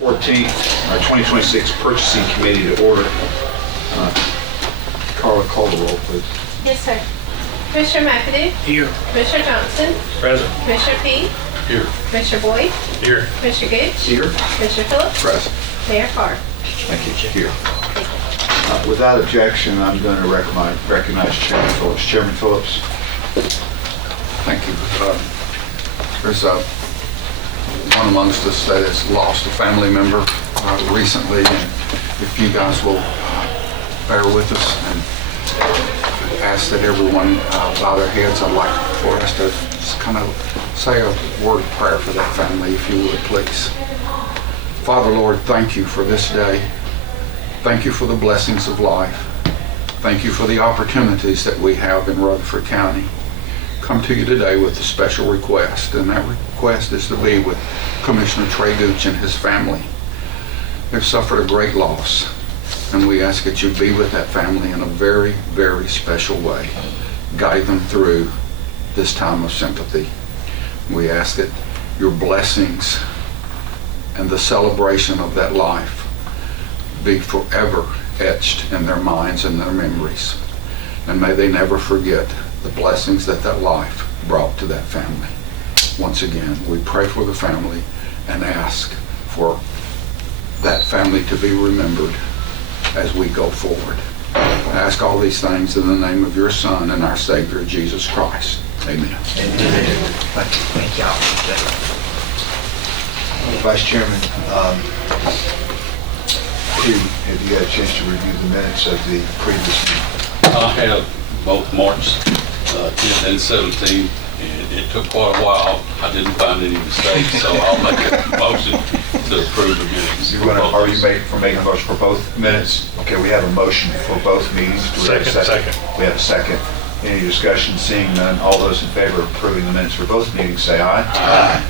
14th, our 2026 Purchasing Committee to order. Carla, call the roll, please. Yes, sir. Commissioner McAdoo? Here. Commissioner Johnson? Present. Commissioner Peete? Here. Commissioner Boyd? Here. Commissioner Gooch? Here. Commissioner Phillips? Present. Mayor Carr? Thank you. Here. Without objection, I'm going to recognize Chairman Phillips. Chairman Phillips. Thank you. There's one amongst us that has lost a family member recently, and if you guys will bear with us and ask that everyone bow their heads, I'd like for us to just kind of say a word of prayer for that family, if you would, please. Father, Lord, thank you for this day. Thank you for the blessings of life. Thank you for the opportunities that we have in Rutherford County. Come to you today with a special request, and that request is to be with Commissioner Trey Gooch and his family. They've suffered a great loss, and we ask that you be with that family in a very, very special way. Guide them through this time of sympathy. We ask that your blessings and the celebration of that life be forever etched in their minds and their memories. And may they never forget the blessings that that life brought to that family. Once again, we pray for the family and ask for that family to be remembered as we go forward. I ask all these things in the name of your Son and our Savior, Jesus Christ. Amen. Amen. Thank you. Vice Chairman, have you had a chance to review the minutes of the previous meeting? I have both March 10th and 17th, and it took quite a while. I didn't find any mistakes, so I'll make a motion to approve the minutes. Are you making a motion for both minutes? Okay, we have a motion for both meetings. Do we have a second? We have a second. Any discussion? Seeing none, all those in favor of approving the minutes for both meetings say aye. Aye.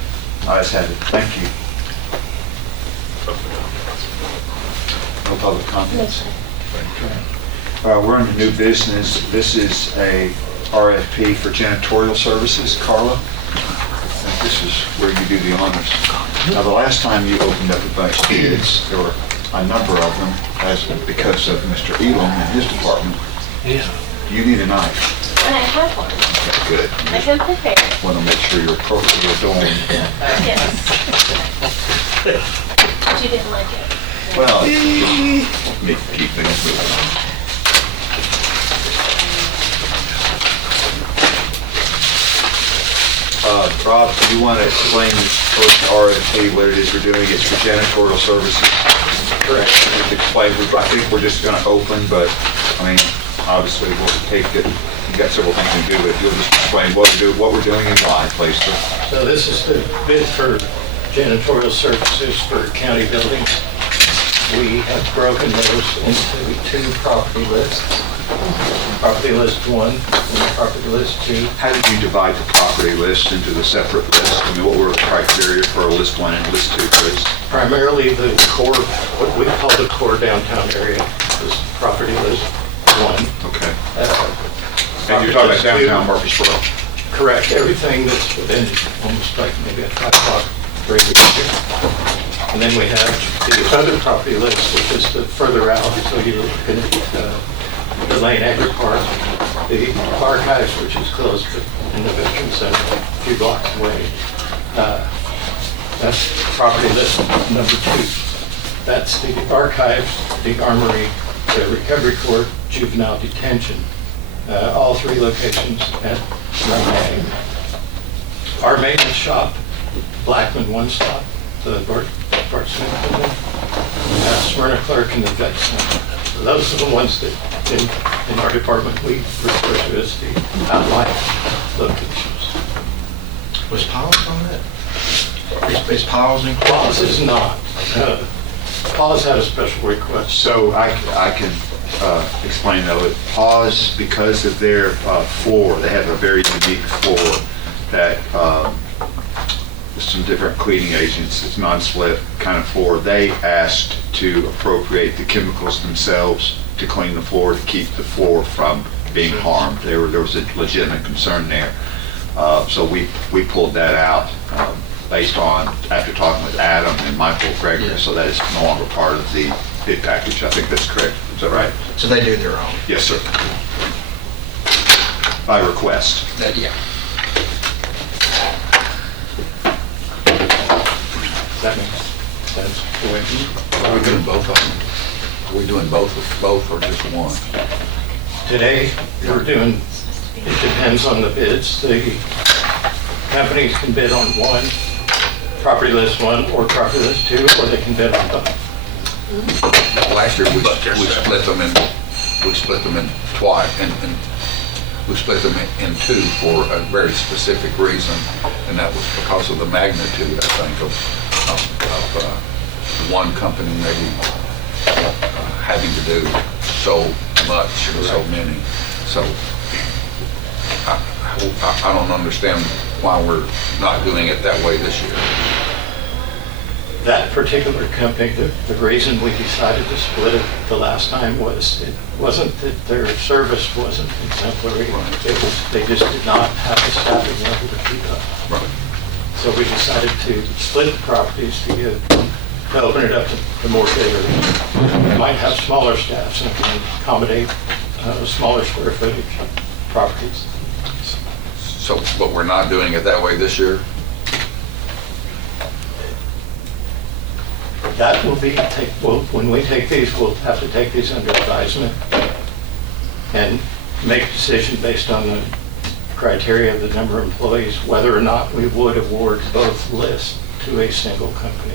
Ayes have it. Thank you. No public comments? We're under new business. This is a RFP for Janitorial Services. Carla, this is where you do the honors. Now, the last time you opened up a bunch of bids, there were a number of them because of Mr. Elam and his department. Yeah. You need a knife. I have one. Okay, good. I can prepare. Want to make sure you're appropriately adorned. Yes. But you didn't like it. Well, me keep things moving on. Rob, do you want to explain this first RFP, what it is we're doing? It's for Janitorial Services. Correct. Just explain. I think we're just going to open, but I mean, obviously we'll take it. You've got several things to do, but if you'll just explain what we're doing and why, please. So this is the bid for janitorial services for county buildings. We have broken those into two property lists. Property list 1 and property list 2. How did you divide the property list into the separate lists? I mean, what were the criteria for list 1 and list 2, please? Primarily the core, what we call the core downtown area is property list 1. Okay. And you're talking about downtown Murfreesboro? Correct. Everything that's within almost like maybe a 5-block radius here. And then we have the other property list, which is the further out. So you're looking at the Lane Agri Park, the archives, which is close in the Veterans Center, a few blocks away. That's property list number 2. That's the archives, the armory, the recovery court, juvenile detention. All 3 locations at Lane Ag. Our maintenance shop, Blackman One Stop, the Bart Smith building, Smyrna Clerk, and the Vet Center. So those are the ones that in our department we refer to as the outlying locations. Was Paul's on it? Is Paul's included? Paul's is not. Paul's had a special request. So I can explain though, PAWS, because of their floor, they have a very unique floor that some different cleaning agents, it's non-slip kind of floor. They asked to appropriate the chemicals themselves to clean the floor, to keep the floor from being harmed. There was a legitimate concern there. So we pulled that out. based on, after talking with Adam and Michael Gregory, so that is no longer part of the bid package. I think that's correct. Is that right? So they do their own? Yes, sir. By request. Yeah. Does that make sense? Are we doing both of them? Are we doing both or just one? Today, we're doing, it depends on the bids. The companies can bid on one, property list one, or property list two, or they can bid on both. Last year, we split them in twice, and we split them in two for a very specific reason, and that was because of the magnitude, I think, of one company maybe having to do so much and so many. So I don't understand why we're not doing it that way this year. That particular company, the reason we decided to split it the last time was, it wasn't that their service wasn't exemplary. It was, they just did not have the staffing level to keep up. Right. So we decided to split the properties to open it up to more bigger. They might have smaller staffs and can accommodate smaller square footage properties. So, but we're not doing it that way this year? That will be, when we take these, we'll have to take these under advisement and make a decision based on the criteria of the number of employees, whether or not we would award both lists to a single company.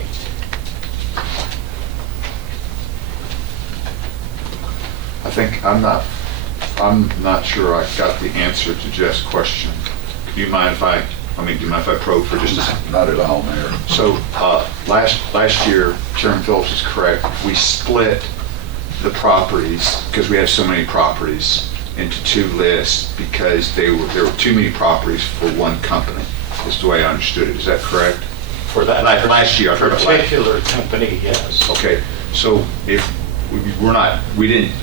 I think, I'm not sure I got the answer to Jeff's question. Do you mind if I probe for just a second? Not at all, Mayor. So, last year, Chairman Phillips is correct, we split the properties, because we have so many properties, into two lists, because there were too many properties for one company, is the way I understood it. Is that correct? For that Last year, I heard it last. particular company, yes. Okay, so if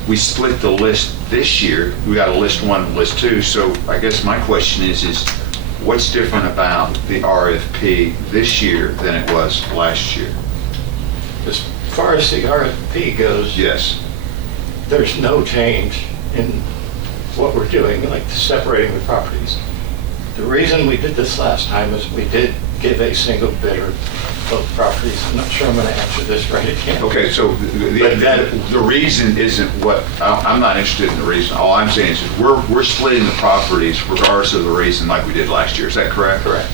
we split the list this year, we got a list one and list two, so I guess my question is what's different about the RFP this year than it was last year? As far as the RFP goes, Yes. there's no change in what we're doing, like separating the properties. The reason we did this last time is we did give a single bidder both properties. I'm not sure I'm going to answer this right again. Okay, so the reason isn't what, I'm not interested in the reason. All I'm saying is we're splitting the properties regardless of the reason like we did last year. Is that correct? Correct.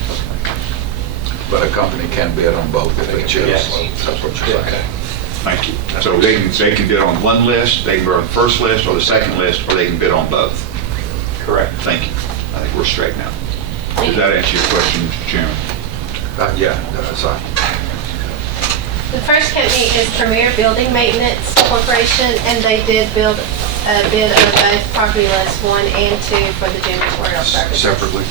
But a company can bid on both if they choose. Yes. That's what you're saying. Thank you. So they can bid on one list, they can bid on the first list or the second list, or they can bid on both. Correct. Thank you. I think we're straight now. Does that answer your question, Mr. Chairman? Yeah, that's right. The first company is Premier Building Maintenance Corporation, and they did bid on both property lists 1 and 2 for the janitorial services. Separately?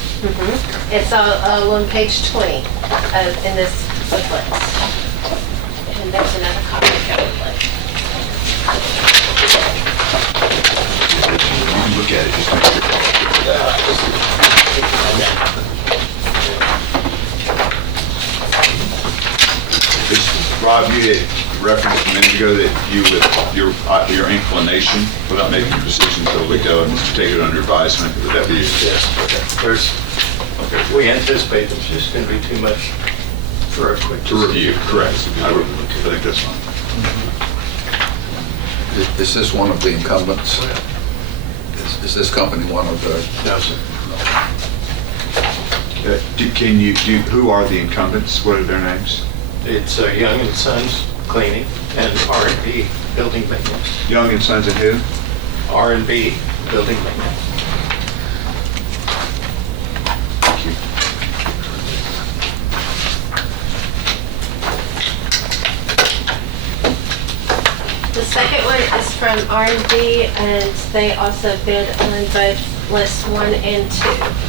It's all on page 20 in this booklet. And there's another copy of the booklet. Look at it, just make sure. Rob, you had referenced a minute ago that you, with your inclination, without making a decision until we go and take it under advisement, would that be? Yes. Okay. We anticipate there's just going to be too much for a quick To review, correct. I think that's fine. Is this one of the incumbents? Is this company one of the? No, sir. Who are the incumbents? What are their names? It's Young and Sons Cleaning and R&B Building Maintenance. Young and Sons and who? R&B Building Maintenance. Thank you. The second one is from R&B, and they also bid on both lists 1 and 2.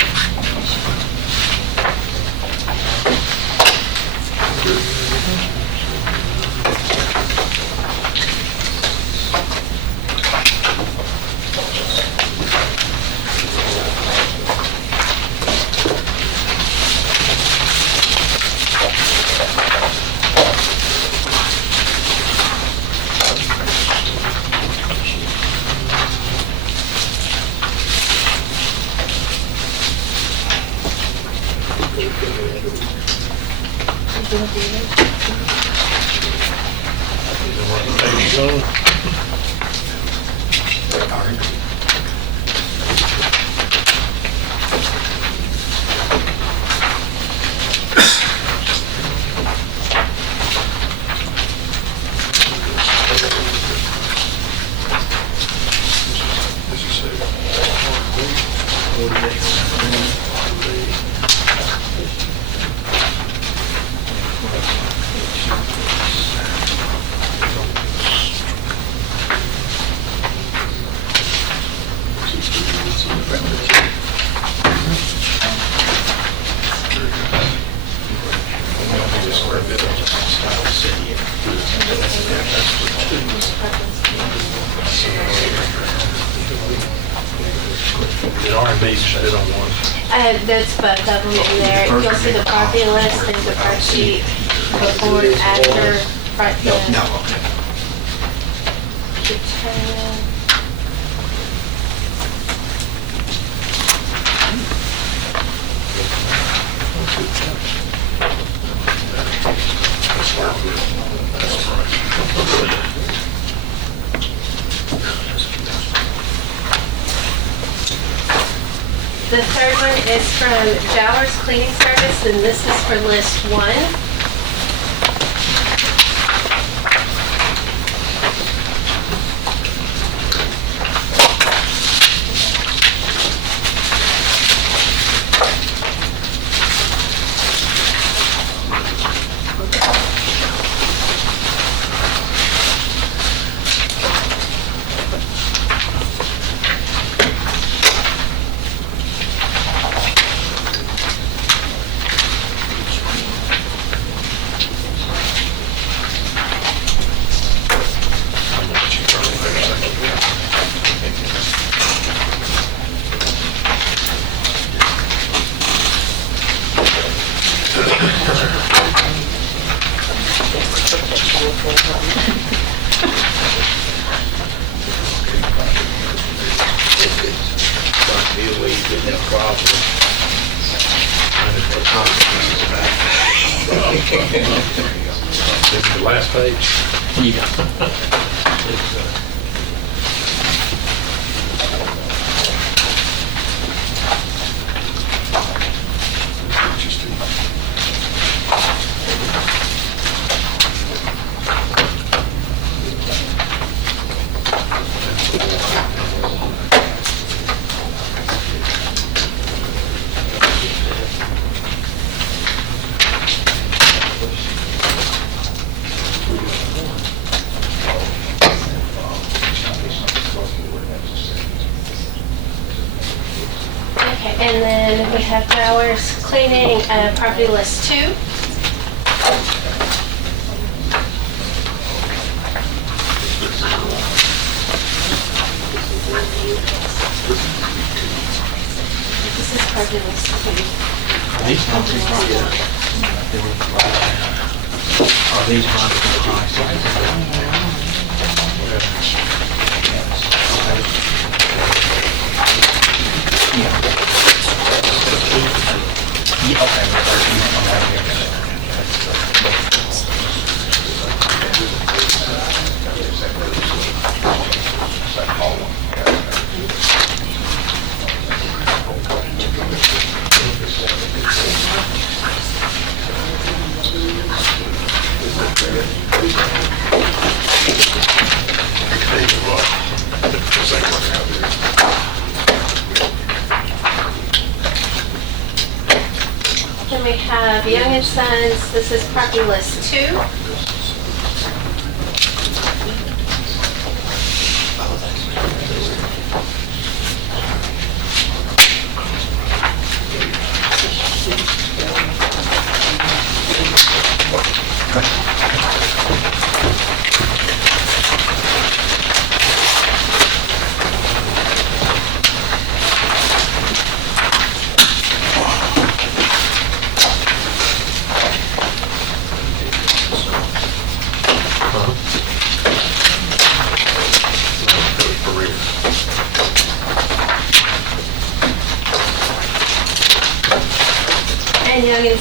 Did R&B sit on one? There's both of them in there. You'll see the property list, there's a first sheet before and after. Right, No, okay. The third one is from Jowers Cleaning Service, and this is for list 1. This is the last page. Okay, and then we have Jowers Cleaning, property list 2. This is property list 2. These ones are these ones Then we have Young and Sons, this is property list 2.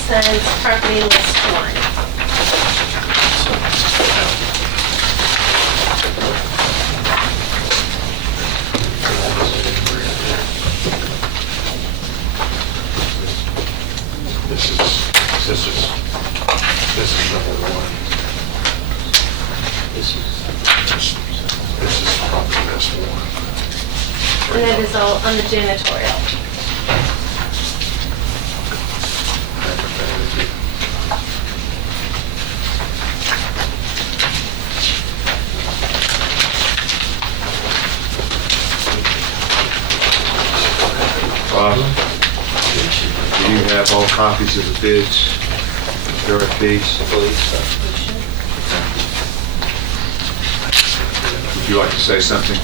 Sons, property list 1. This is number one. This is probably list one. And that is all on the janitorial. Bob, do you have all copies of the bids, the RFPs? Would you like to say something?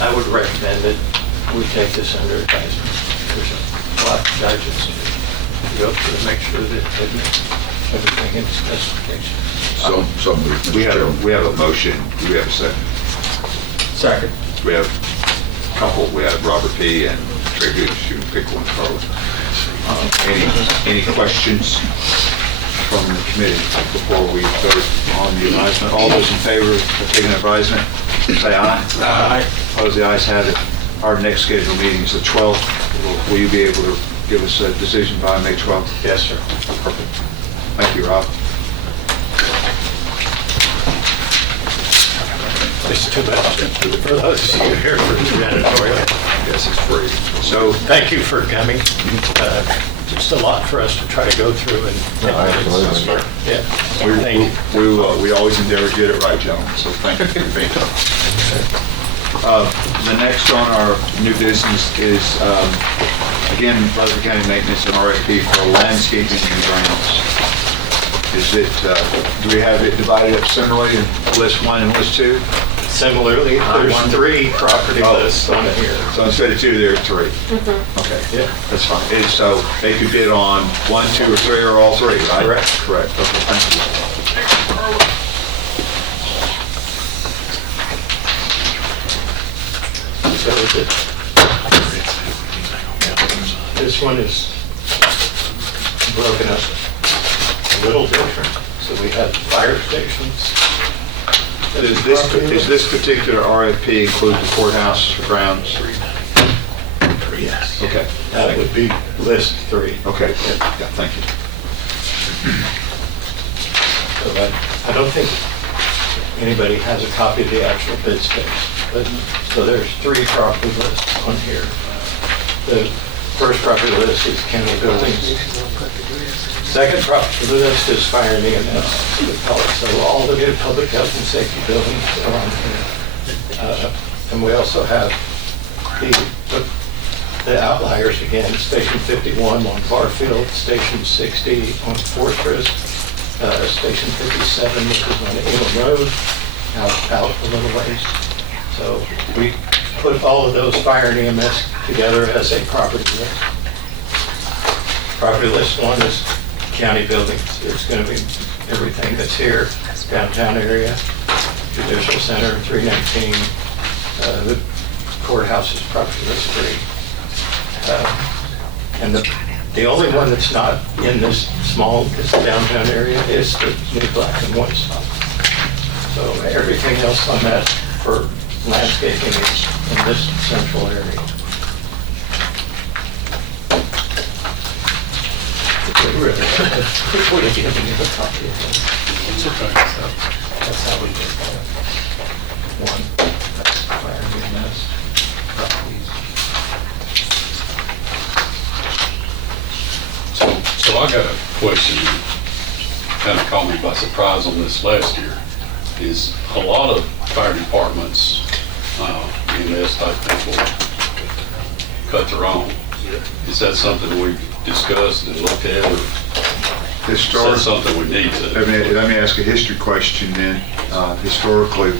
I would recommend that we take this under advisement. There's a lot of digits to go through and make sure that everything in specifications. So moved, Mr. Chairman. We have a motion. Do we have a second? Second. We have a couple. We have Robert P. and Trey Gooch. You can pick one, Carla. Any questions from the committee before we vote on the advisement? All those in favor of taking advisement, say aye. Aye. Opposed, the ayes have it. Our next scheduled meeting is the 12th. Will you be able to give us a decision by May 12th? Yes, sir. Perfect. Thank you, Rob. It's too much for those of you here for janitorial. Yes, it's free. So, Thank you for coming. Just a lot for us to try to go through and. Absolutely. Yeah. Thank you. we always endeavor to get it right, gentlemen, so thank you for being here. The next on our new business is, again, Rutherford County Maintenance and RFP for landscaping and grounds. Is it, do we have it divided up similarly in list 1 and list 2? Similarly, there's 3 property lists on here. So instead of 2, there are 3? Okay, Yeah. that's fine. So they could bid on 1, 2, or 3, or all 3, right? Correct. Correct, okay, thank you. So is it? This one is broken up a little different. So we have fire stations. Is this particular RFP include the courthouse grounds? Yes. Okay. That would be list 3. Okay, yeah, thank you. So I don't think anybody has a copy of the actual bid specs. But, so there's 3 property lists on here. The first property list is county buildings. Second property list is fire and EMS. We call it. So all the new public health and safety buildings are on here. And we also have the outliers again, Station 51 on Barfield, Station 60 on Fortress, Station 57, which is on Elam Road, out a little ways. So we put all of those fire and EMS together as a property list. Property list 1 is county buildings. It's going to be everything that's here, downtown area, Judicial Center, 319, the courthouse is property list 3. And the only one that's not in this downtown area is the new black and white stuff. So everything else on that for landscaping is in this central area. Would have given you a copy of this. It's okay. That's how we did that. 1, that's fire EMS properties. So I got a question, kind of caught me by surprise on this last year, is a lot of fire departments, EMS type people cut their own. Is that something we've discussed and looked at, or is that something we need to? Let me ask a history question then. Historically,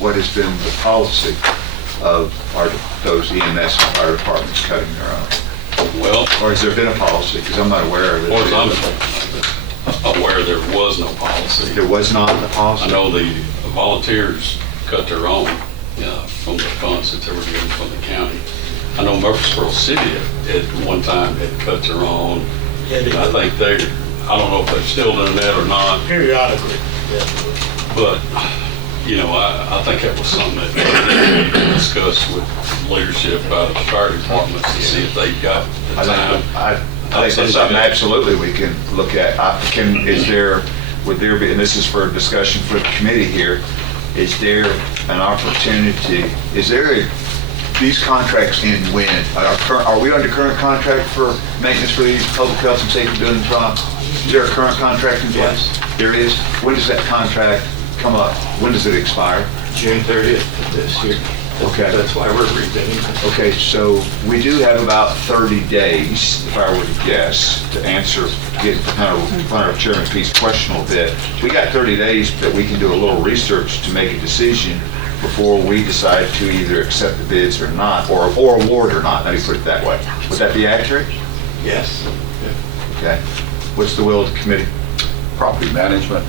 what has been the policy of those EMS and fire departments cutting their own? Well, Or has there been a policy? Because I'm not aware of it. as far as I'm aware, there was no policy. There was not a policy? I know the volunteers cut their own from the funds that they were getting from the county. I know Murfreesboro City at one time had cut their own, I think I don't know if they're still doing that or not, Periodically, yeah. but, you know, I think that was something that we need to discuss with leadership out of the fire departments to see if they've got the time. I think that's something absolutely we can look at. Would there be, and this is for discussion for the committee here, is there an opportunity, these contracts end when? Are we under current contract for maintenance for the public health and safety buildings, Rob? Is there a current contract in place? Yes. There is? When does that contract come up? When does it expire? June 30th of this year. Okay. That's why we're rebidding it. Okay, so we do have about 30 days, if I were to guess, to answer, get kind of Chairman Pete's question a little bit. We got 30 days that we can do a little research to make a decision before we decide to either accept the bids or not, or award or not. Let me put it that way. Would that be accurate? Yes. Okay. What's the will of the committee? Property management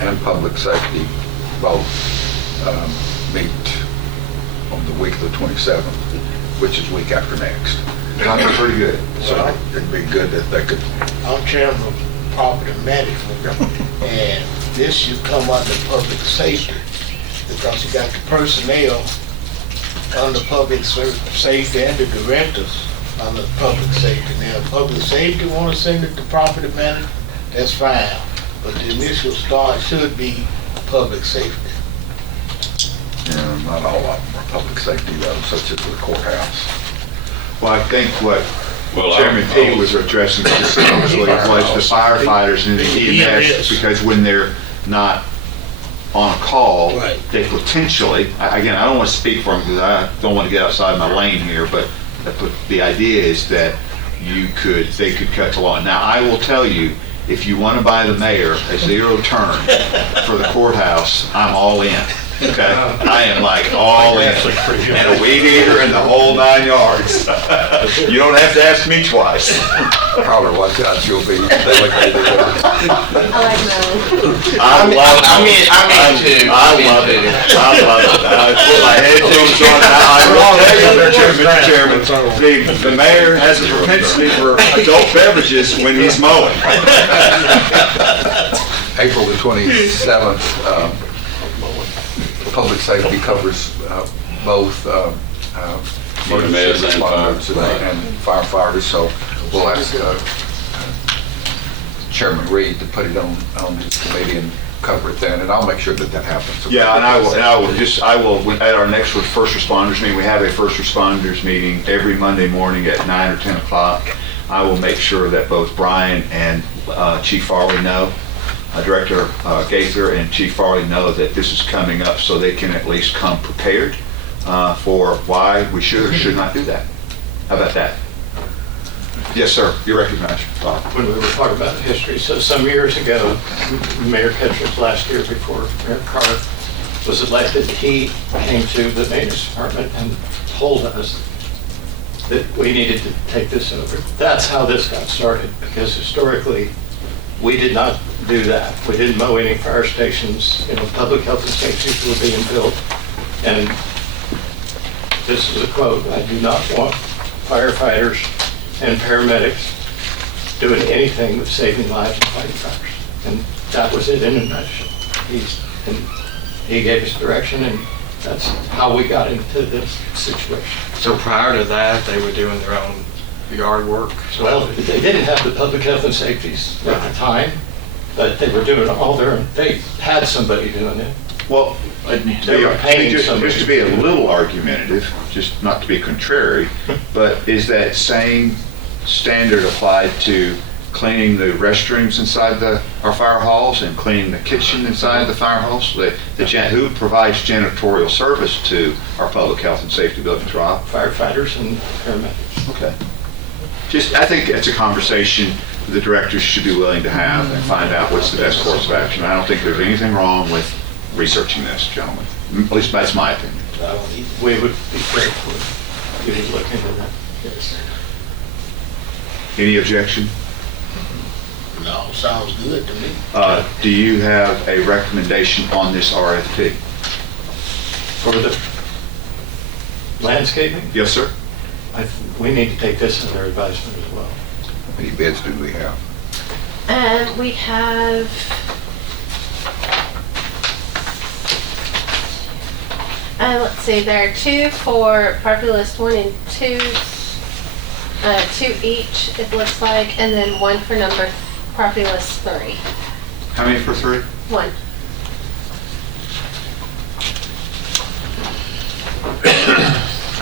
and public safety both meet on the week of the 27th, which is week after next. Sounds pretty good. So it'd be good if they could. I'm chairman of property management, and this should come under public safety, because you got the personnel under public safety and the directors under public safety. Now, if public safety want to send it to property management, that's fine, but the initial start should be public safety. Not all of them are public safety though, such as the courthouse. Well, I think what Well, Chairman Pete was addressing specifically was the firefighters and the EMS, because when they're not on a call, Right. they potentially, again, I don't want to speak for them because I don't want to get outside my lane here, but the idea is that they could cut the law. Now, I will tell you, if you want to buy the mayor a zero turn for the courthouse, I'm all in. Okay, I am like all in, and a weed eater and the whole 9 yards. You don't have to ask me twice. Carter, watch out, you'll be delegated. I like Melon. I love it. I'm in too. I love it. I love it. I put my head to Mr. Chairman. The mayor has a propensity for adult beverages when he's mowing. April the 27th, public safety covers both emergency and responders and firefighters, so we'll ask Chairman Reed to put it on his committee and cover it then, and I'll make sure that happens. Yeah, and I will, at our next first responders meeting, we have a first responders meeting every Monday morning at 9 or 10 o'clock. I will make sure that both Brian and Chief Farley know, Director Gaither and Chief Farley know that this is coming up, so they can at least come prepared for why we should or should not do that. How about that? Yes, sir. You're recognized, Bob. When we were talking about the history, so some years ago, Mayor Ketchum's last year before Mayor Carter was elected, he came to the maintenance department and told us that we needed to take this over. That's how this got started, because historically, we did not do that. We didn't mow any fire stations, public health and safety were being built. And this is a quote: "I do not want firefighters and paramedics doing anything but saving lives and fighting fires." And that was it in a nutshell. He gave us direction, and that's how we got into this situation. So prior to that, they were doing their own yard work? Well, they didn't have the public health and safeties at the time, but they were doing all their own. They had somebody doing it. Well, They were paying somebody. just to be a little argumentative, just not to be contrary, but is that same standard applied to cleaning the restrooms inside our fire halls and cleaning the kitchen inside the fire halls? Who provides janitorial service to our public health and safety buildings, Rob? Firefighters and paramedics. Okay. I think it's a conversation the directors should be willing to have and find out what's the best course of action. I don't think there's anything wrong with researching this, gentlemen. At least that's my opinion. We would be grateful if you would look into that. Yes. Any objection? No, sounds good to me. Do you have a recommendation on this RFP? For the landscaping, Yes, sir. we need to take this under advisement as well. many bids do we have? We have, let's see, there are 2 for property list 1 and 2, 2 each, it looks like, and then 1 for property list 3. How many for 3? 1.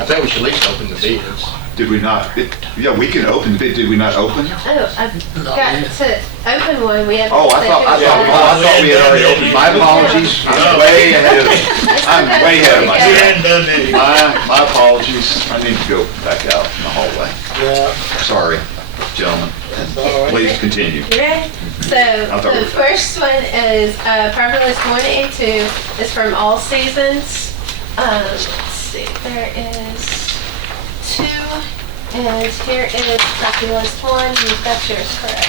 I think we should at least open the bids. Did we not? Yeah, we can open the bid. Did we not open? Oh, I've got to open one, we have. Oh, I thought we had already opened. My apologies. I'm way ahead of We myself. hadn't done anything. My apologies. I need to go back out in the hallway. Yeah, Sorry, gentlemen. that's all right. Please continue. You ready? So thought we the were- first one is property list 1 and 2 is from All Seasons. Let's see, there is 2, and here is property list 1. You've got yours correct.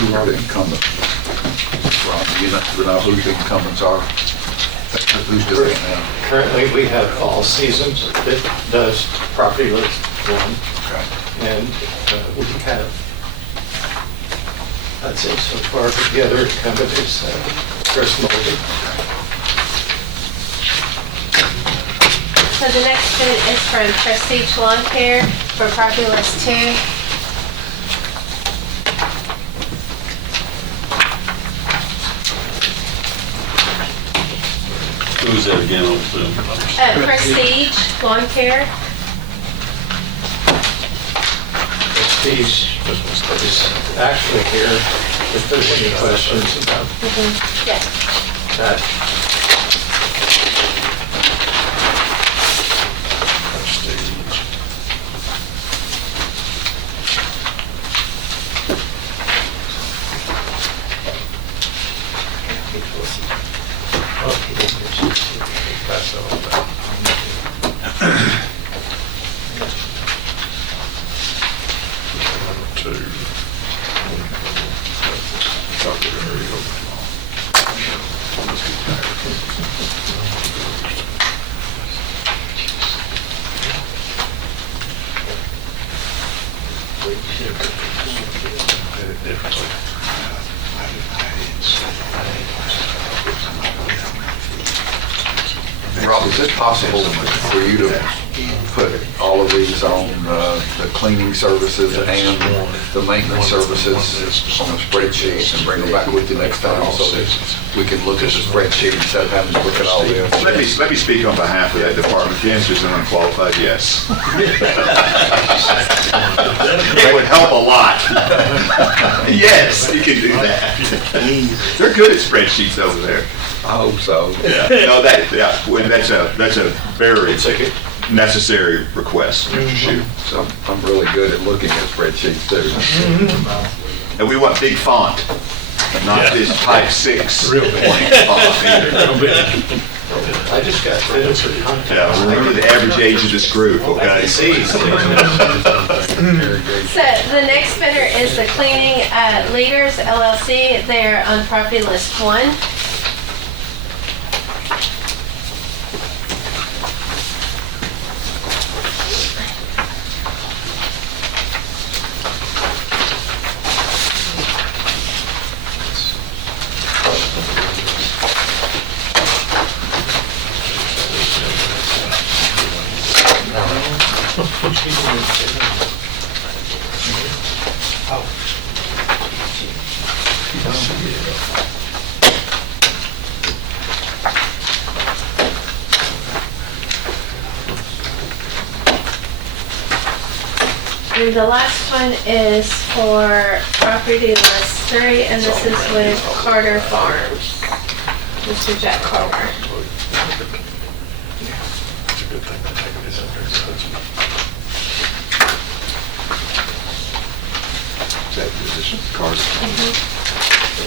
Who are the incumbents? Ron, do you know who the incumbents are? Who's doing it now? Currently, we have All Seasons that does property list 1, Okay. and we have, I'd say so far together, incumbent is Chris Mulvey. So the next bid is from Prestige Lawn Care for property list 2. Who was that again on Zoom? Prestige Lawn Care. Prestige is actually here if there's any questions about Yes. that. Rob, is it possible for you to put all of these on the cleaning services and the maintenance services on a spreadsheet and bring them back with you next time so that we can look at the spreadsheet instead of having to look at all this? Let me speak on behalf of that department. The answer is an unqualified yes. It would help a lot. Yes, you can do that. They're good at spreadsheets over there. I hope so. Yeah, no, that's a very necessary request, Mr. Shue. So I'm really good at looking at spreadsheets too. And we want big font, not this type 6 point font either. I just got bids for contact. Yeah, remember the average age of this group, okay? So the next bidder is the Cleaning Leaders LLC. They're on property list 1. And the last one is for property list 3, and this is with Carter Farms. Mr. Jack Carter. Is that, is this card? And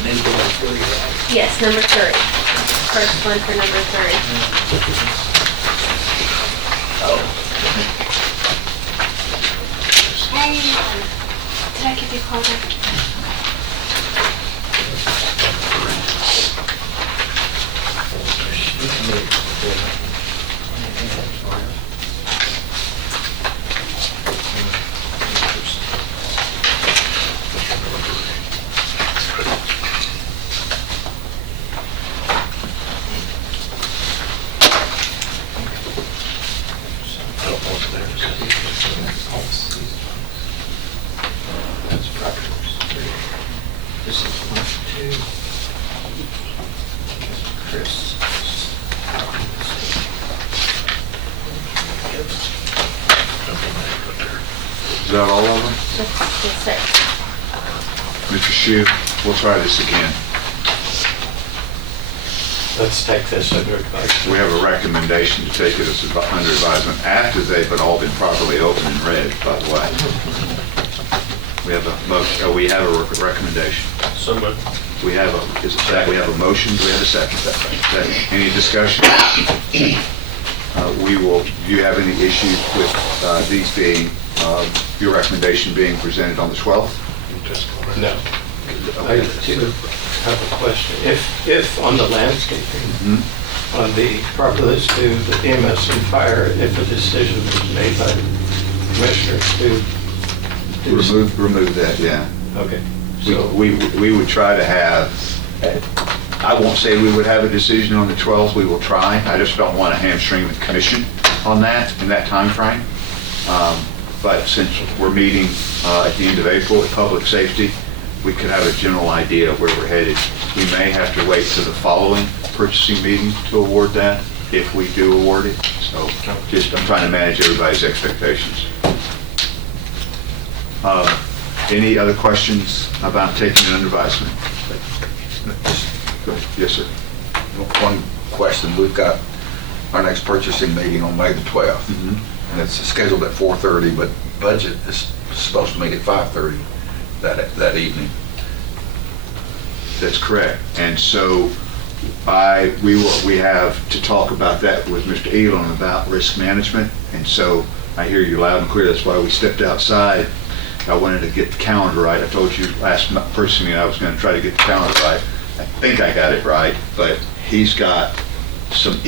then going through that. Yes, number 3. First one for number 3. Hey, did I give you a call back? That's property. This is 1, 2. Chris. Is that all of them? Yes, sir. Mr. Shue, we'll try this again. Let's take this under advisement. We have a recommendation to take it as under advisement after they've all been properly opened and read, by the way. We have a motion, we have a recommendation. So moved. We have a, is it that, we have a motion, do we have a second? Second. Any discussion? We will, do you have any issues with these being, your recommendation being presented on the 12th? No. I do have a question. If on the landscaping, on the property list to the EMS and fire, if a decision is made by the commissioners to do... Remove that, yeah. Okay. We would try to have, I won't say we would have a decision on the 12th, we will try. I just don't want to hamstring the commission on that, in that timeframe. But since we're meeting at the end of April at Public Safety, we could have a general idea of where we're headed. We may have to wait to the following purchasing meeting to award that, if we do award it. So just, I'm trying to manage everybody's expectations. Any other questions about taking it under advisement? Go ahead. Yes, sir. One question, we've got our next purchasing meeting on May the 12th, and it's scheduled at 4:30, but budget is supposed to meet at 5:30 that evening. That's correct. And so we have to talk about that with Mr. Elon about risk management. And so I hear you loud and clear. That's why we stepped outside. I wanted to get the calendar right. I told you last purchasing meeting I was going to try to get the calendar right. I think I got it right, but he's got some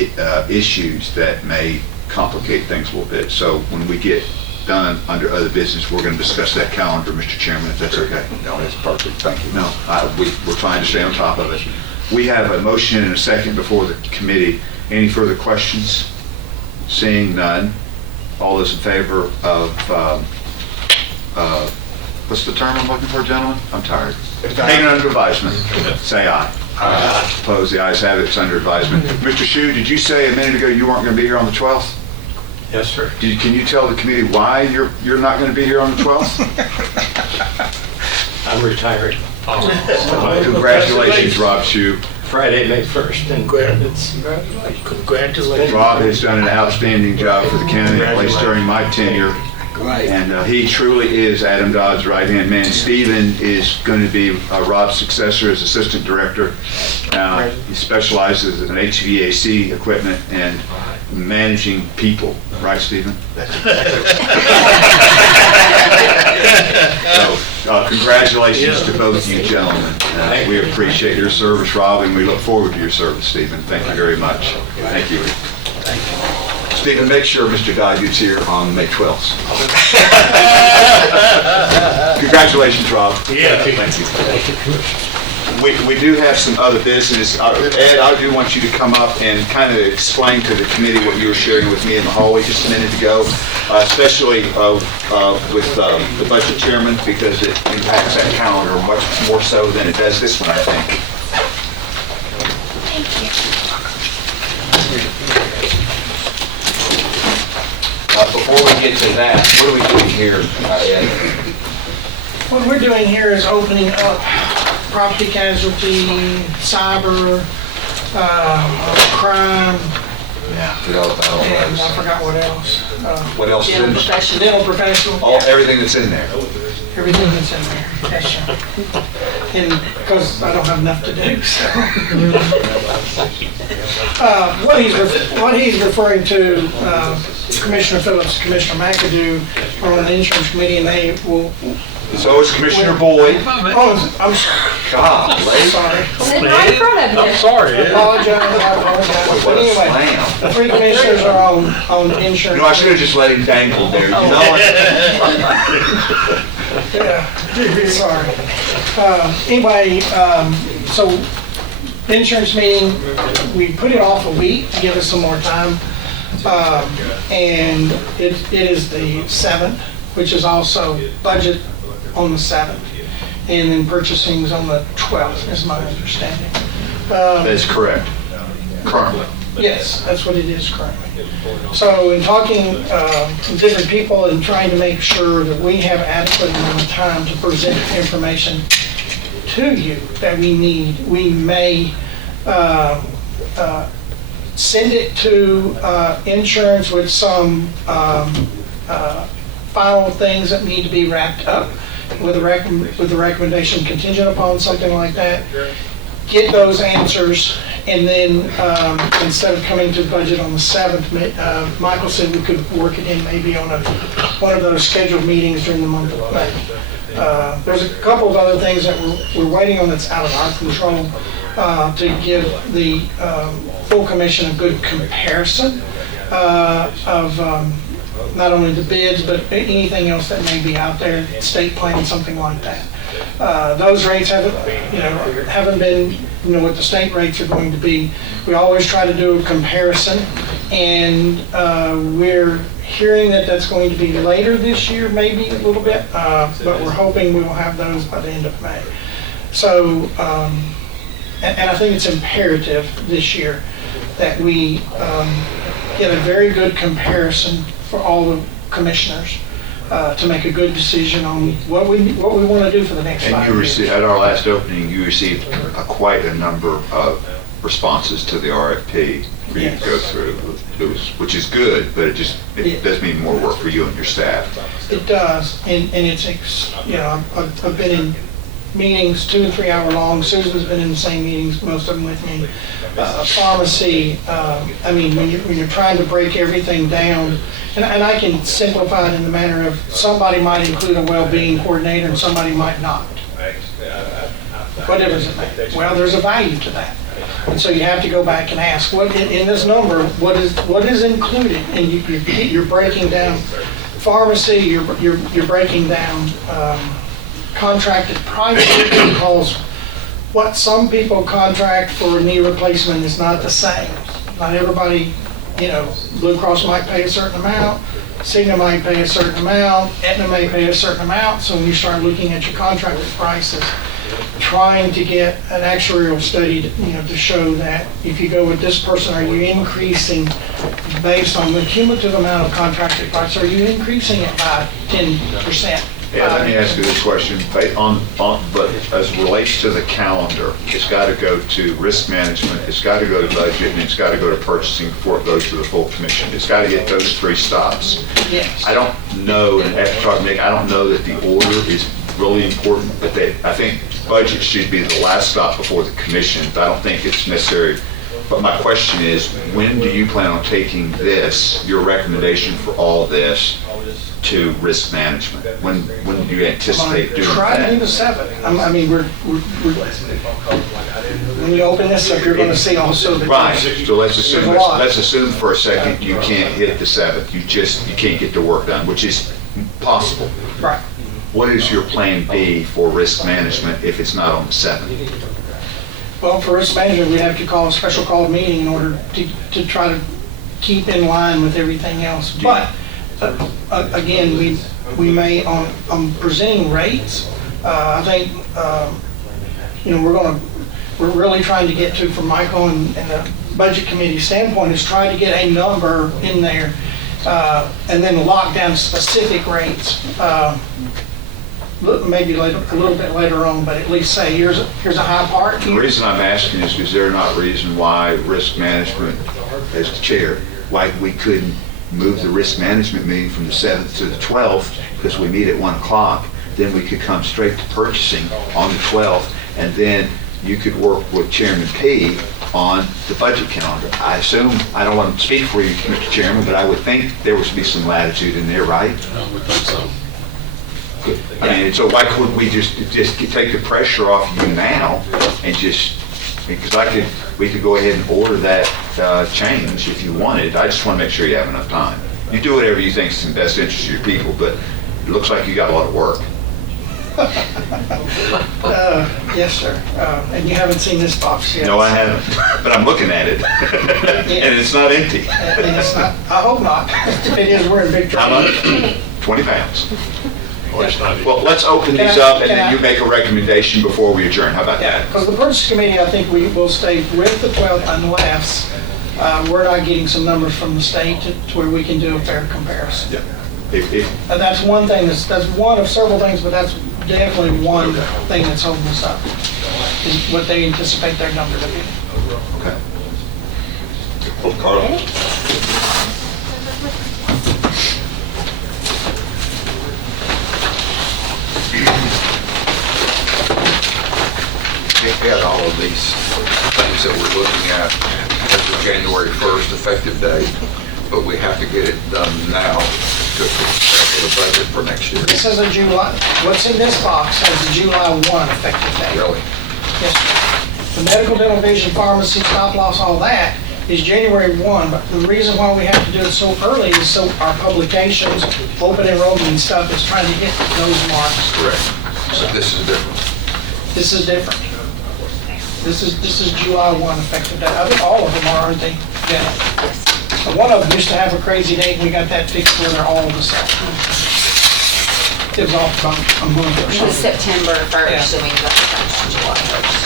issues that may complicate things a little bit. So when we get done under other business, we're going to discuss that calendar, Mr. Chairman, if that's okay. No, that's perfect, thank you. No, we're trying to stay on top of it. We have a motion and a second before the committee. Any further questions? Seeing none. All those in favor of, what's the term I'm looking for, gentlemen? I'm tired. Taking it under advisement, say aye. Aye. Opposed, the ayes have it, it's under advisement. Mr. Shue, did you say a minute ago you weren't going to be here on the 12th? Yes, sir. Can you tell the committee why you're not going to be here on the 12th? I'm retiring. Congratulations, Rob Shue. Friday, May 1st, and it's... Congratulations. Rob has done an outstanding job for the county, at least during my tenure. Right. And he truly is Adam Dodd's right-hand man. Stephen is going to be Rob's successor as assistant director. He specializes in HVAC equipment and managing people. Right, Stephen? So, congratulations to both of you gentlemen. We appreciate your service, Rob, and we look forward to your service, Stephen. Thank you very much. Thank you. Stephen, make sure Mr. Dodd gets here on May 12th. Congratulations, Rob. Yeah. Thank you. We do have some other business. Ed, I do want you to come up and kind of explain to the committee what you were sharing with me in the hallway just a minute ago, especially with the budget chairman, because it impacts that calendar much more so than it does this one, I think. Thank you. Before we get to that, what are we doing here, Ed? What we're doing here is opening up property casualty, cyber, crime, Yeah. Forgot about all and I those. forgot what else. What else is in there? Dental professional. Everything that's in there. everything that's in there, yes, sir. And because I don't have enough to do, so. What he's referring to, Commissioner Phillips, Commissioner McAdoo are on the insurance committee, and they will, So is Commissioner Boyd. oh, I'm sorry, Golly. sorry. Sitting right in front of you. I'm sorry, I Ed. apologize, I apologize. But What a anyway, slam. the three commissioners are on You insurance. know, I should have just let him dangle there, you know? Yeah, sorry. Anyway, so the insurance meeting, we put it off a week to give us some more time. And it is the 7th, which is also budget on the 7th. And then purchasing is on the 12th, is my understanding. That's correct. Currently. Yes, that's what it is currently. So in talking with different people and trying to make sure that we have adequate amount of time to present information to you that we need, we may send it to insurance with some final things that need to be wrapped up with the recommendation contingent upon something like that. Get those answers, and then instead of coming to budget on the 7th, Michael said we could work it in maybe on one of those scheduled meetings during the month of May. There's a couple of other things that we're waiting on that's out of our control to give the full commission a good comparison of not only the bids, but anything else that may be out there, state plan, something like that. Those rates haven't been, what the state rates are going to be. We always try to do a comparison, and we're hearing that that's going to be later this year, maybe a little bit, but we're hoping we will have those by the end of May. So, and I think it's imperative this year that we get a very good comparison for all the commissioners to make a good decision on what we want to do for the next 5 And you years. received, at our last opening, you received quite a number of responses to the RFP for you to go through, which is good, but it does mean more work for you and your staff. It does, and it's, I've been in meetings 2 and 3 hour long. Susan's been in the same meetings, most of them with me. Pharmacy, when you're trying to break everything down, and I can simplify it in the manner of somebody might include a well-being coordinator and somebody might not. What difference does it make? Well, there's a value to that. And so you have to go back and ask, what in this number, what is included? And you're breaking down pharmacy, you're breaking down contracted pricing, because what some people contract for knee replacement is not the same. Not everybody, Blue Cross might pay a certain amount, Cigna might pay a certain amount, Aetna may pay a certain amount. So when you start looking at your contracted prices, trying to get an actuarial study to show that if you go with this person, are you increasing based on the cumulative amount of contracted price, are you increasing it by 10%? Yeah, let me ask you this question, but as it relates to the calendar, it's got to go to risk management, it's got to go to budget, and it's got to go to purchasing before it goes to the full commission. It's got to get those 3 stops. Yes. I don't know, and after talking to Nick, I don't know that the order is really important, but I think budget should be the last stop before the commission, but I don't think it's necessary. But my question is, when do you plan on taking this, your recommendation for all this, to risk management? When do you anticipate doing Try to do the that? 7th. When you open this up, you're going to see also the. Right, so let's There's a lot. assume for a second you can't hit the 7th, you can't get the work done, which is possible. Right. What is your plan B for risk management if it's not on the 7th? Well, for risk management, we'd have to call a special call meeting in order to try to keep in line with everything else. But again, we may on presenting rates. I think we're really trying to get to, from Michael and the budget committee standpoint, is try to get a number in there and then lock down specific rates. Maybe a little bit later on, but at least say here's a high part. The reason I'm asking is there not reason why risk management, as the chair, why we couldn't move the risk management meeting from the 7th to the 12th, because we meet at 1 o'clock, then we could come straight to purchasing on the 12th, and then you could work with Chairman P on the budget calendar. I assume, I don't want to speak for you, Mr. Chairman, but I would think there would be some latitude in there, right? I would think so. Good. I mean, so why couldn't we just take the pressure off you now and just, because we could go ahead and order that change if you wanted. I just want to make sure you have enough time. You do whatever you think is in the best interest of your people, but it looks like you got a lot of work. Yes, sir. And you haven't seen this box yet. No, I haven't, but I'm looking at it, and it's not empty. And it's not, I hope not. If it is, we're in big How trouble. much? 20 pounds. It's not Well, let's open these up, and then you make a recommendation before we adjourn. How about Yeah, that? because the purchase committee, I think we will stay with the 12th unless we're not getting some numbers from the state to where we can do a fair comparison. Yeah. If, And that's one thing, that's one of several things, but that's definitely one thing that's holding us up, is what they anticipate their number to be. okay. Well, Carla? We had all of these things that we're looking at as of January 1st effective date, but we have to get it done now to prepare for the budget for next year. This is a July, what's in this box has a July 1 effective date. Really? Yes, sir. The medical, dental, vision, pharmacy, stop loss, all that is January 1, but the reason why we have to do it so early is so our publications, open enrollment and stuff is trying to hit those marks. Correct. So this is different. This is different. This is July 1 effective date. I think all of them are, aren't they? Yeah. One of them used to have a crazy date, and we got that fixed where they're all the same. It was off about a month or It was something. September Yeah. 1st, and we got the first to July 1st.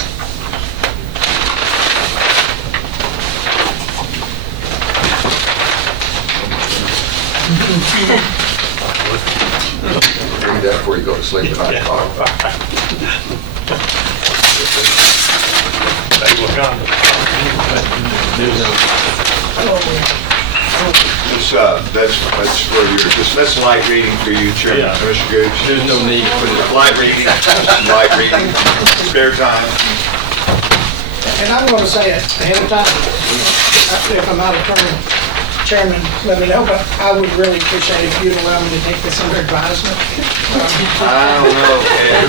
Read that before you go to sleep tonight, Carl. That's for your, that's light reading for you, Chairman, Commissioner Gooch. There's no need for it. Light reading, spare time. And I'm going to say it ahead of time. If I'm out of turn, Chairman, let me know, but I would really appreciate if you'd allow me to take this under advisement. I don't know, Ed.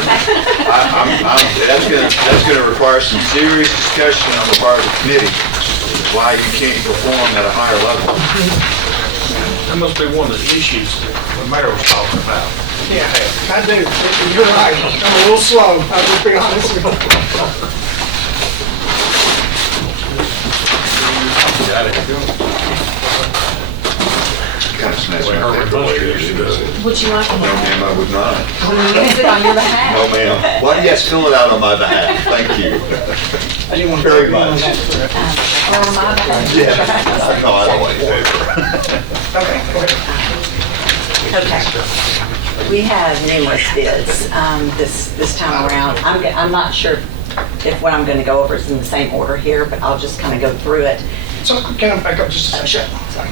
That's gonna require some serious discussion on the part of the committee, why you can't perform at a higher level. That must be one of the issues the mayor was talking about. Yeah, I do. You're right. I'm a little slow, I'll just be honest with you. Got it. Kind of snatched my paper away. Would you like to No, ma'am, I would not. use it on your behalf? No, ma'am. Why, yes, fill it out on my behalf. Thank you. I didn't want to. Very much. On my behalf? Yeah. No, I don't want any paper. Okay, go ahead. Okay. We have numerous bids this time around. I'm not sure if what I'm going to go over is in the same order here, but I'll just kind of go through it. So can I back up just a second? Sorry.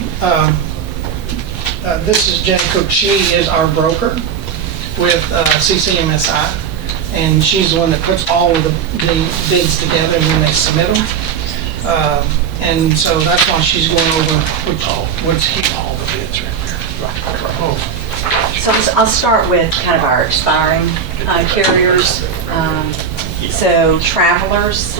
This is Jen Cook. She is our broker with CCMSI, and she's the one that puts all of the bids together and then they submit them. And so that's why she's going over what's here. All the bids right there. So I'll start with kind of our expiring carriers. So Travelers,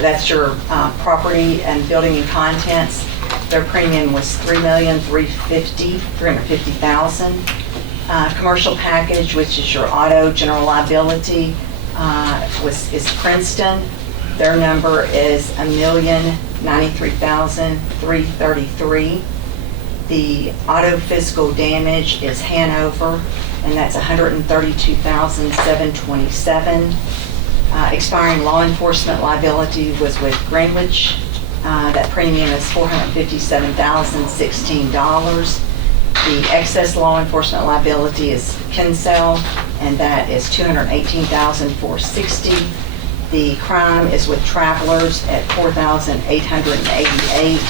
that's your property and building and contents. Their premium was $3,350,000. Commercial package, which is your auto, general liability, is Princeton. Their number is $1,093,333. The auto physical damage is Hanover, and that's $132,727. Expiring law enforcement liability was with Greenwich. That premium is $457,016. The excess law enforcement liability is Kinsell, and that is $218,460. The crime is with Travelers at $4,888.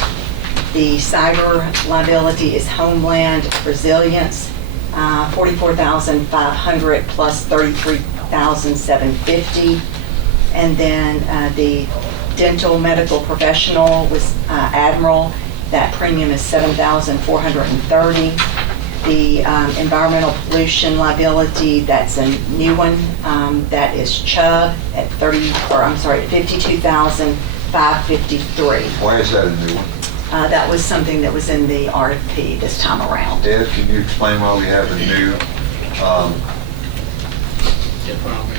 The cyber liability is Homeland Resilience, $44,500 plus $33,750. And then the dental medical professional was Admiral. That premium is $7,430. The environmental pollution liability, that's a new one. That is Chubb at $52,553. Why is that a new one? That was something that was in the RFP this time around. Ed, can you explain why we have a new,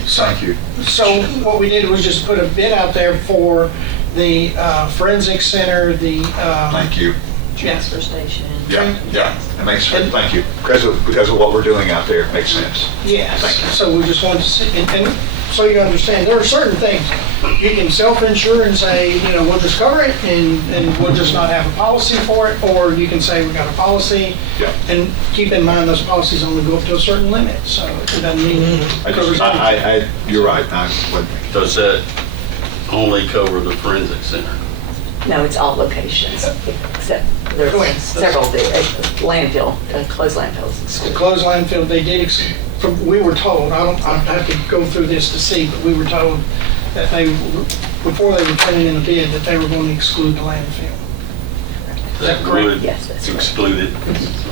thank you. So what we did was just put a bid out there for the forensic center, the, Thank you. Transfer station. Yeah, that makes sense, thank you. Because of what we're doing out there, it makes sense. yes. Thank you. So we just wanted to see, and so you understand, there are certain things, you can self-insure and say, we'll just cover it and we'll just not have a policy for it, or you can say we got a policy. Yeah. And keep in mind, those policies only go up to a certain limit, so it doesn't mean it covers everything. You're right, Does that only cover the forensic center? No, it's all locations, except Go ahead. there's several, landfill, closed landfills. The closed landfill, they did, we were told, I'd have to go through this to see, but we were told that before they were putting in a bid, that they were going to exclude the landfill. Is that correct? Would Yes, that's correct. exclude it?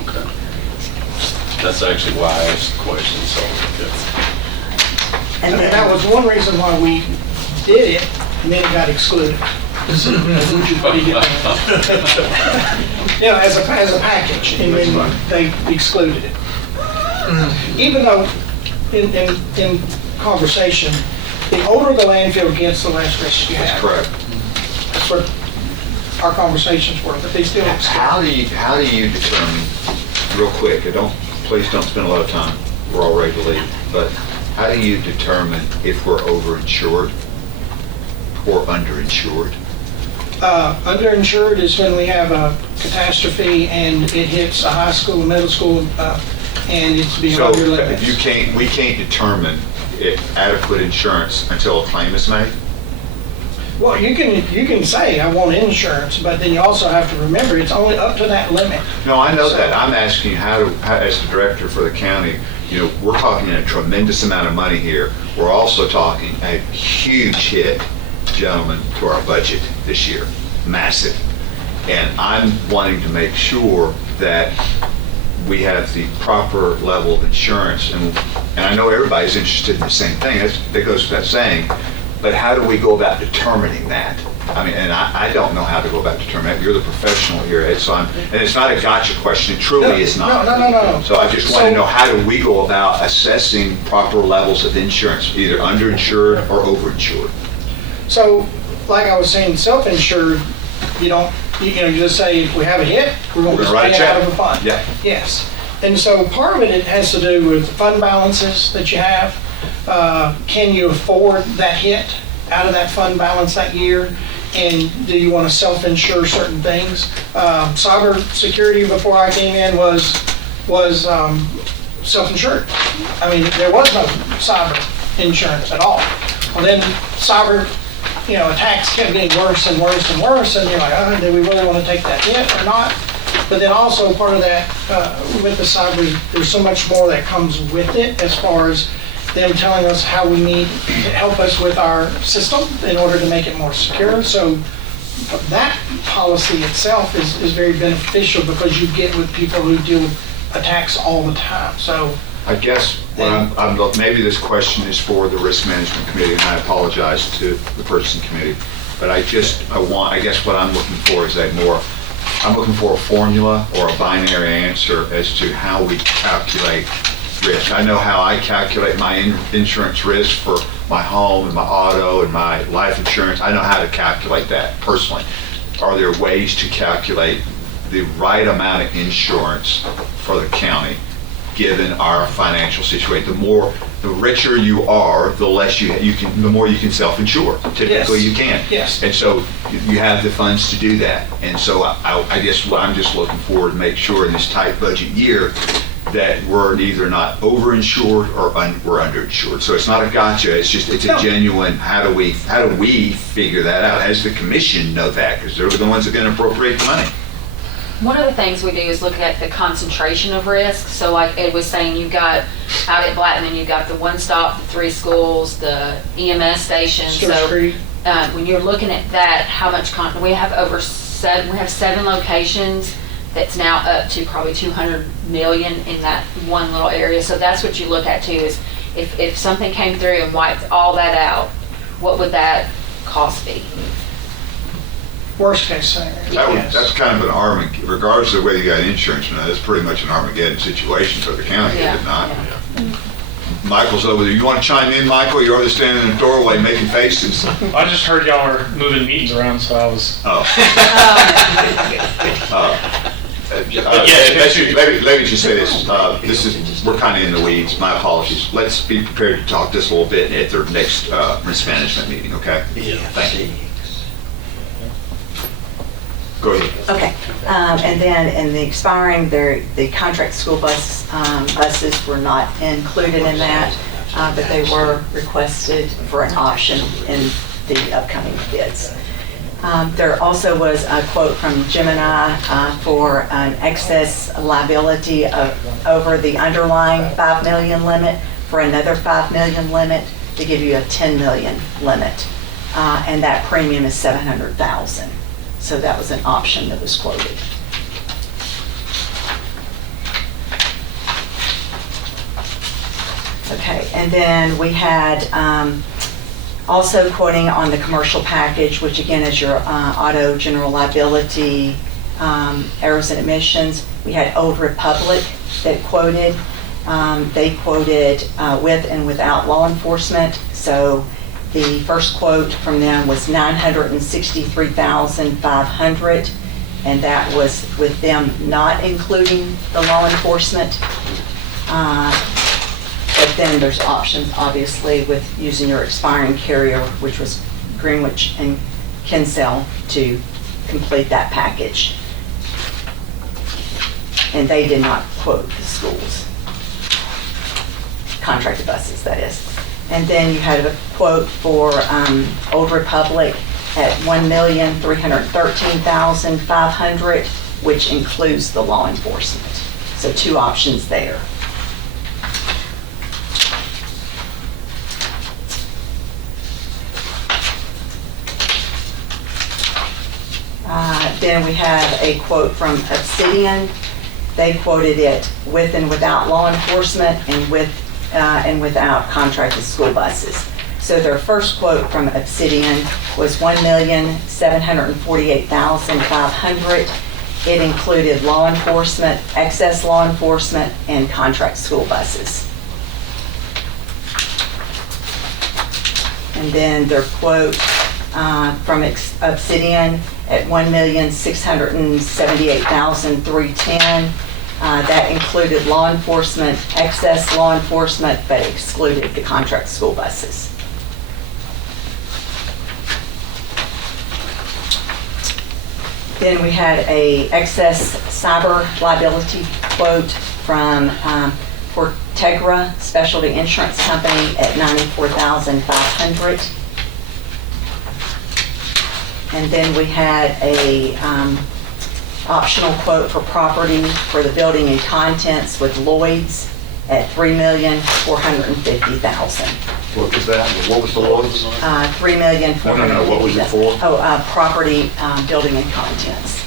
Okay. That's actually why I asked the question, so, yeah. And And that then, was one reason why we did it, and then it got excluded. As a package, and then they excluded it. Even though, in conversation, the older the landfill gets, the less risk you That's have. correct. That's what our conversations were, but they still How do you determine, real quick, please don't spend a lot of time, we're all ready to leave, but how do you determine if we're overinsured or underinsured? Underinsured is when we have a catastrophe and it hits a high school, middle school, and it's beyond your limits. So we can't determine adequate insurance until a claim is made? Well, you can say, I want insurance, but then you also have to remember, it's only up to that limit. No, I know So- that. I'm asking you how, as the director for the county, we're talking a tremendous amount of money here. We're also talking a huge hit, gentlemen, to our budget this year, massive. And I'm wanting to make sure that we have the proper level of insurance. And I know everybody's interested in the same thing. That goes without saying. But how do we go about determining that? I mean, and I don't know how to go about determining that. You're the professional here, Ed, and it's not a gotcha question. It truly is not. No. So I just want to know, how do we go about assessing proper levels of insurance, either underinsured or overinsured? So, like I was saying, self-insured, you just say, if we have a hit, we're going to We're gonna just pay write a it out check. of a fund. Yeah. Yes. And so part of it has to do with fund balances that you have. Can you afford that hit out of that fund balance that year? And do you want to self-insure certain things? Cyber security before I came in was self-insured. I mean, there was no cyber insurance at all. Well, then cyber, attacks kept getting worse and worse and worse, and you're like, do we really want to take that hit or not? But then also part of that, with the cyber, there's so much more that comes with it as far as them telling us how we need to help us with our system in order to make it more secure. So that policy itself is very beneficial because you get with people who deal with attacks all the time. So I guess maybe this question is for the risk management committee, and I apologize to the purchasing committee, but I guess what I'm looking for is I'm looking for a formula or a binary answer as to how we calculate risk. I know how I calculate my insurance risk for my home and my auto and my life insurance. I know how to calculate that personally. Are there ways to calculate the right amount of insurance for the county given our financial situation? The richer you are, the less the more you can self-insure. Typically, Yes. you can. Yes. And so you have the funds to do that. And so I guess what I'm just looking for to make sure in this tight budget year that we're either not overinsured or we're underinsured. So it's not a gotcha. It's a genuine. How do we figure that out? How does the commission know that? Because they're the ones that are going to appropriate the money. One of the things we do is look at the concentration of risk. So like Ed was saying, you've got out at Blackman, you've got the one stop, the 3 schools, the EMS station. Stewart So Street. when you're looking at that, how much we have we have 7 locations that's now up to probably 200 million in that one little area. So that's what you look at too, is if something came through and wiped all that out, what would that cost be? Worst case scenario. Yes. That's kind of an Armageddon, regardless of whether you got insurance or not, it's pretty much an Armageddon situation for the county, is it not? Yeah. Michael's over there. You want to chime in, Michael? You're already standing in the doorway making faces. I just heard y'all were moving meetings around, so I was. Oh. yeah, let me just say this. We're kind of in the weeds. My apologies. Let's be prepared to talk this a little bit at their next risk management meeting, okay? Yeah. Thank you. Go ahead. Okay, and then in the expiring, the contract school buses were not included in that, but they were requested for an option in the upcoming bids. There also was a quote from Gemini for an excess liability over the underlying 5 million limit for another 5 million limit to give you a 10 million limit, and that premium is $700,000. So that was an option that was quoted. Okay, and then we had also quoting on the commercial package, which again is your auto, general liability, errors and omissions. We had Old Republic that quoted. They quoted with and without law enforcement. So the first quote from them was $963,500, and that was with them not including the law enforcement. But then there's options, obviously, with using your expiring carrier, which was Greenwich and Kinsell, to complete that package. And they did not quote the schools. Contracted buses, that is. And then you had a quote for Old Republic at $1,313,500, which includes the law enforcement. So 2 options there. Then we have a quote from Obsidian. They quoted it with and without law enforcement and with and without contracted school buses. So their first quote from Obsidian was $1,748,500. It included law enforcement, excess law enforcement, and contract school buses. And then their quote from Obsidian at $1,678,310. That included law enforcement, excess law enforcement, but excluded the contract school buses. Then we had a excess cyber liability quote from Fortegra Specialty Insurance Company at $94,500. And then we had a optional quote for property for the building and contents with Lloyd's at $3,450,000. What was that? What was the Lloyd's? $3,450,000. No. What was it for? Property, building and contents.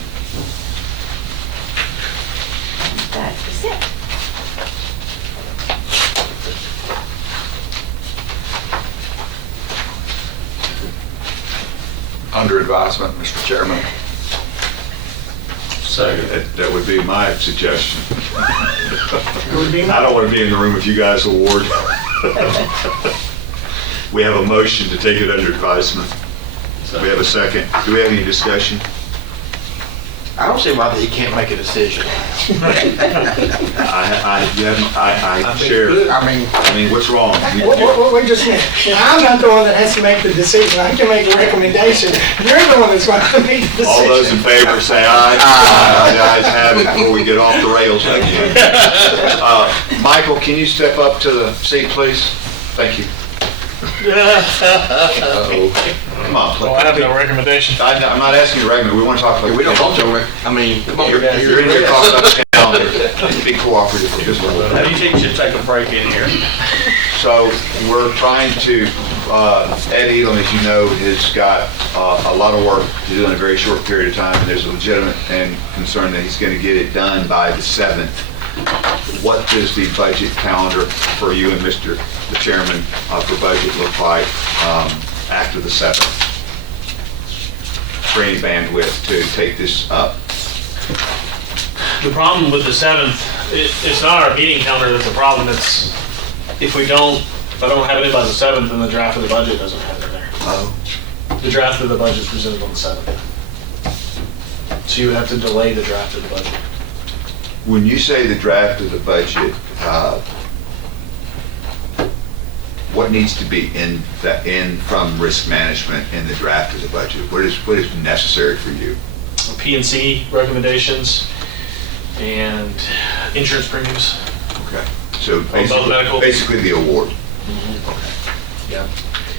That is it. Under advisement, Mr. Chairman. That would be my suggestion. It would be I don't want to be in the room with you guys award. We have a motion to take it under advisement. We have a second. Do we have any discussion? I don't see why he can't make a decision. I share. I mean, what's wrong? Wait just a minute. I'm not the one that has to make the decision. I can make a recommendation. You're the one that's going to make the decision. All those in favor say aye. Aye. The ayes have it before we get off the rails again. Michael, can you step up to the seat, please? Thank you. Come on. Well, I have no recommendation. I'm not asking you to recommend, we want to talk about. We don't want to, I mean, come on. You're in here talking about the calendar. Be cooperative with this one. I do think we should take a break in here. So we're trying to, Ed Elam, as you know, has got a lot of work to do in a very short period of time, and there's a legitimate and concern that he's going to get it done by the 7th. What does the budget calendar for you and Mr. the Chairman for budget look like after the 7th? For any bandwidth to take this up? The problem with the 7th, it's not our meeting calendar that's the problem. It's if I don't have it in by the 7th, then the draft of the budget doesn't have it in there. Oh. The draft of the budget is presented on the 7th. So you would have to delay the draft of the budget. When you say the draft of the budget, what needs to be in from risk management in the draft of the budget? What is necessary for you? P&C recommendations and insurance premiums. Okay. So both medical. basically the award. Yeah.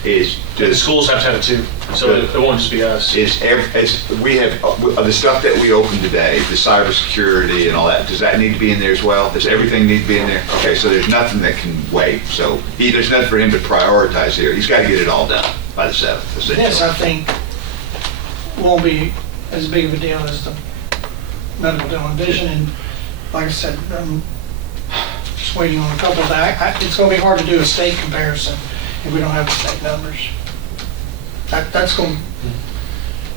The schools have to have it too, so it won't just be us. We have the stuff that we opened today, the cybersecurity and all that. Does that need to be in there as well? Does everything need to be in there? Okay, so there's nothing that can wait. So there's nothing for him to prioritize here. He's got to get it all done by the 7th. Essentially. This, I think, won't be as big of a deal as the medical, dental, and vision. And like I said, I'm just waiting on a couple of that. It's going to be hard to do a state comparison if we don't have the state numbers. That's going,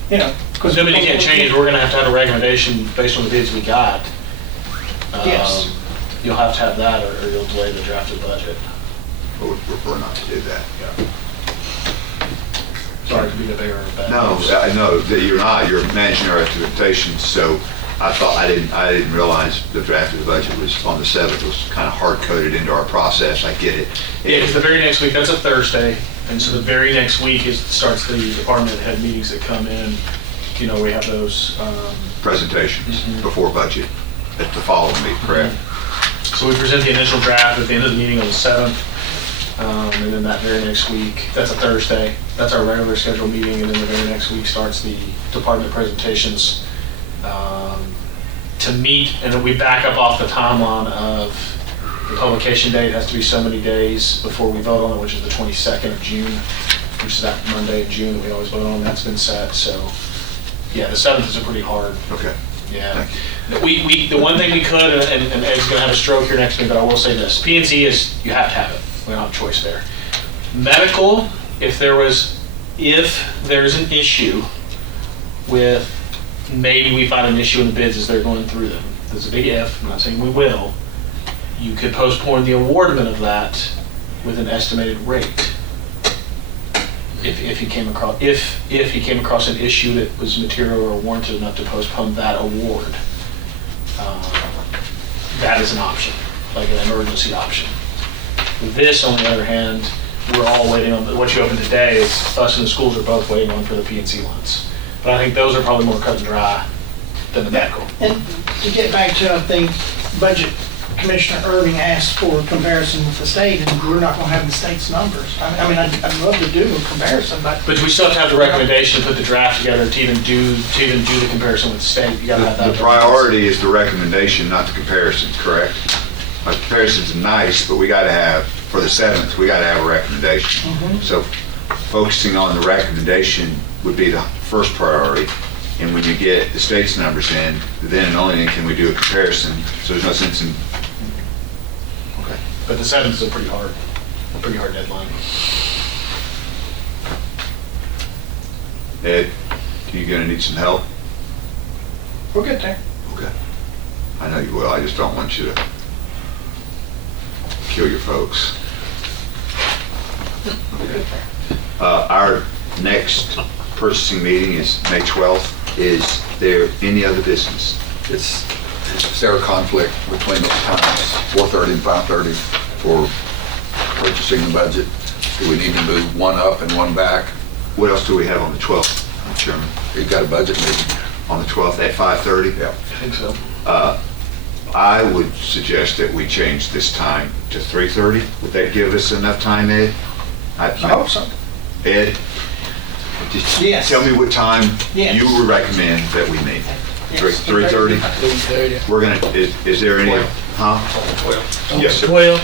Because then you can't change, we're going to have a recommendation based on the bids we got. Yes. You'll have to have that or you'll delay the draft of the budget. I would prefer not to do that. Yeah. Sorry to be the bearer of bad No, news. I know that you're not. You're managing our expectations. So I didn't realize the draft of the budget was on the 7th. It was kind of hard coded into our process. I get it. Yeah, because the very next week, that's a Thursday, and so the very next week starts the department head meetings that come in. We have those. Presentations before budget at the following week, correct? So we present the initial draft at the end of the meeting on the 7th, and then that very next week, that's a Thursday, that's our regular scheduled meeting, and then the very next week starts the department presentations to meet, and then we back up off the timeline of the publication date has to be so many days before we vote on it, which is the 22nd of June, which is that Monday in June that we always vote on. That's been set, so yeah, the 7th is a pretty hard. Okay. Yeah. The one thing we could, and Ed's gonna have a stroke here next week, but I will say this, P&C is, you have to have it. We don't have a choice there. Medical, if there's an issue with, maybe we find an issue in the bids as they're going through them. There's a big if, I'm not saying we will. You could postpone the awardment of that with an estimated rate. If he came across an issue that was material or warranted enough to postpone that award, that is an option, like an emergency option. This, on the other hand, we're all waiting on. What you opened today is us and the schools are both waiting on for the P&C ones. But I think those are probably more cut and dry than the medical. And to get back to, I think, budget, Commissioner Irving asked for a comparison with the state, and we're not going to have the state's numbers. I mean, I'd love to do a comparison, but we still have to have the recommendation to put the draft together to even do the comparison with the state. You got to have that. The priority is the recommendation, not the comparison, correct? A comparison's nice, but we got to have, for the 7th, we got to have a recommendation. So focusing on the recommendation would be the first priority. And when you get the state's numbers in, then and only then can we do a comparison. So there's no sense in. Okay. But the 7th is a pretty hard deadline. Ed, you gonna need some help? we'll get there. Okay. I know you will. I just don't want you to kill your folks. Okay. Our next purchasing meeting is May 12th. Is there any other business? Is there a conflict between those times, 4:30 and 5:30, for purchasing the budget? Do we need to move one up and one back? What else do we have on the 12th, Chairman? We've got a budget meeting. On the 12th at 5:30? Yeah. I think so. I would suggest that we change this time to 3:30. Would that give us enough time, Ed? I hope so. Ed? Just Yes. tell me what time Yes. you would recommend that we meet. Yes. 3:30? 3:30. We're gonna, is there any, huh? Yes, sir. 12.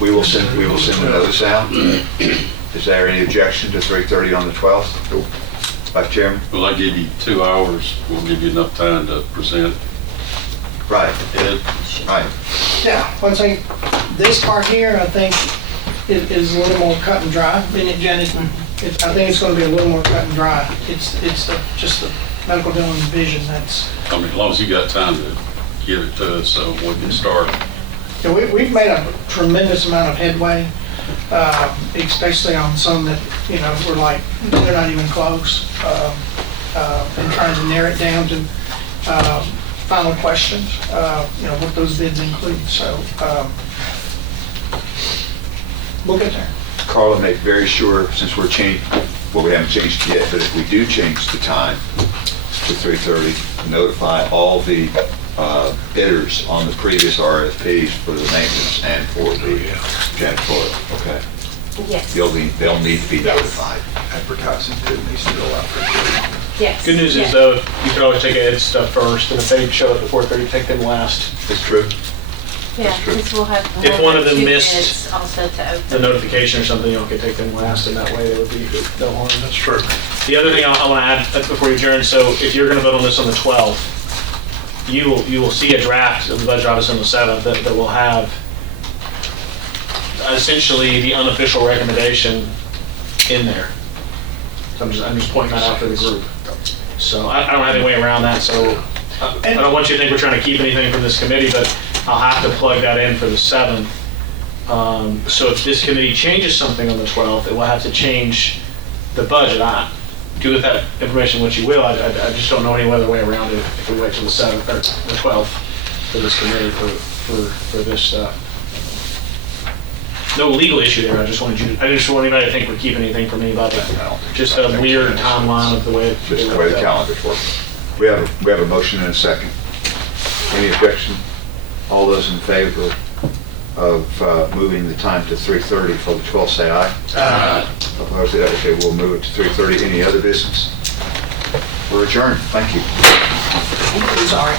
We will send a notice out. Is there any objection to 3:30 on the 12th? Vice Chairman? Will I give you 2 hours? We'll give you enough time to present. Right, Ed? right. Yeah, one thing, this part here, I think, is a little more cut and dry, isn't it, Janet? I think it's gonna be a little more cut and dry. It's just the medical, dental, and vision, that's, I mean, as long as you got time to give it to us, so we can start. yeah, we've made a tremendous amount of headway, especially on some that, you know, we're like, they're not even close, and trying to narrow it down to final questions, you know, what those bids include, so we'll get there. Carla, make very sure, since we're changed, well, we haven't changed it yet, but if we do change the time to 3:30, notify all the bidders on the previous RFPs for the maintenance and for the janitorial, okay? Yes. They'll need to be notified. Advertising too needs to go out for Yes. Good news Yes. is though, you can always take Ed's stuff first, and if they show up at 4:30, take them last. That's true. Yeah, That's true. because we'll have. If one of them 2 missed bids also to open. The notification or something, you can take them last, and that way there would be no harm. That's true. The other thing I want to add before you adjourn, so if you're going to vote on this on the 12th, you will see a draft of the budget office on the 7th that will have essentially the unofficial recommendation in there. So I'm just pointing that out for the group. So I don't have any way around that, so I don't want you to think we're trying to keep anything from this committee, but I'll have to plug that in for the 7th. So if this committee changes something on the 12th, it will have to change the budget. Do with that information what you will. I just don't know any other way around it if we wait till the 7th or the 12th for this committee for this stuff. No legal issue there. I just want anybody to think we're keeping anything from anybody. Just a weird timeline of the way Just the way the calendar's working. We have a motion and a second. Any objection? All those in favor of moving the time to 3:30 for the 12th, say aye. Aye. Opposed, say okay, we'll move it to 3:30. Any other business? We're adjourned. Thank you. Sorry.